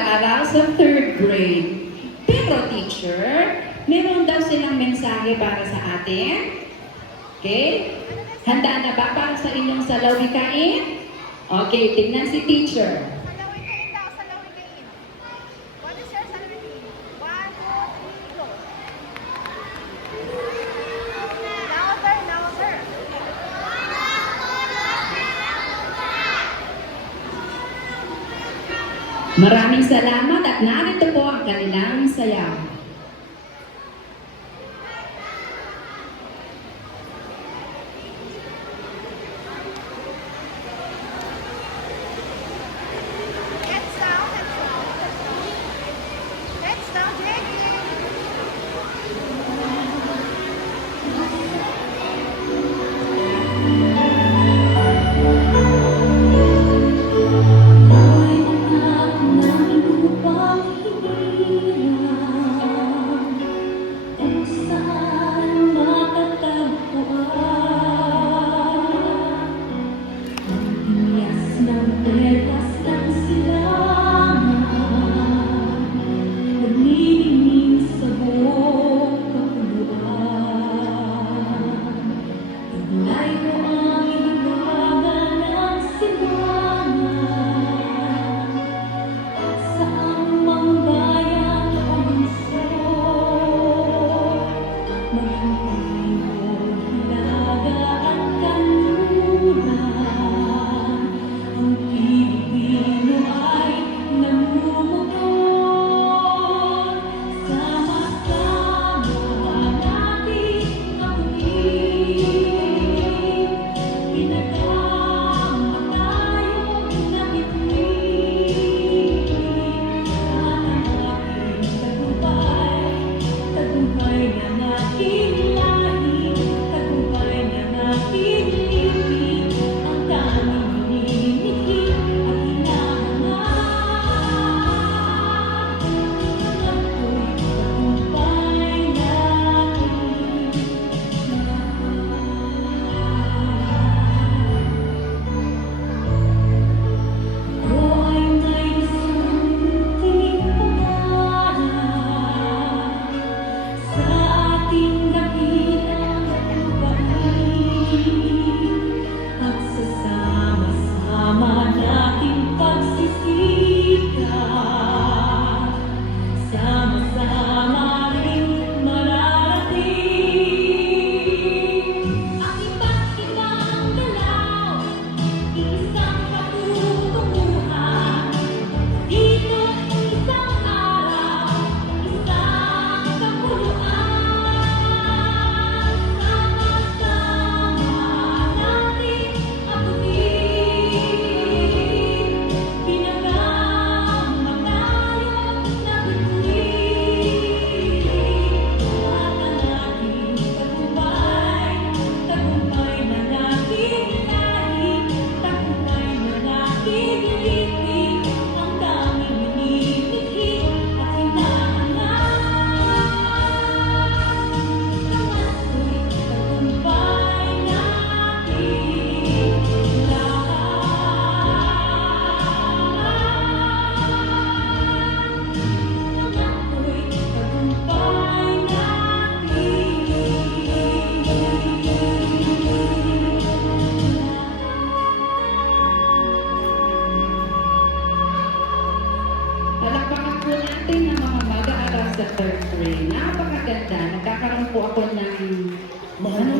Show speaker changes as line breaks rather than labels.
nag-aaral sa third grade. Pero teacher, meron daw silang mensahe para sa atin. Okay? Handa na ba para sa inyong salawikain? Okay, tingnan si teacher. Maraming salamat at narito po ang kanilang sayaw.
sa third grade. Napakaganda. Nagkakaroon po ako ng
ano,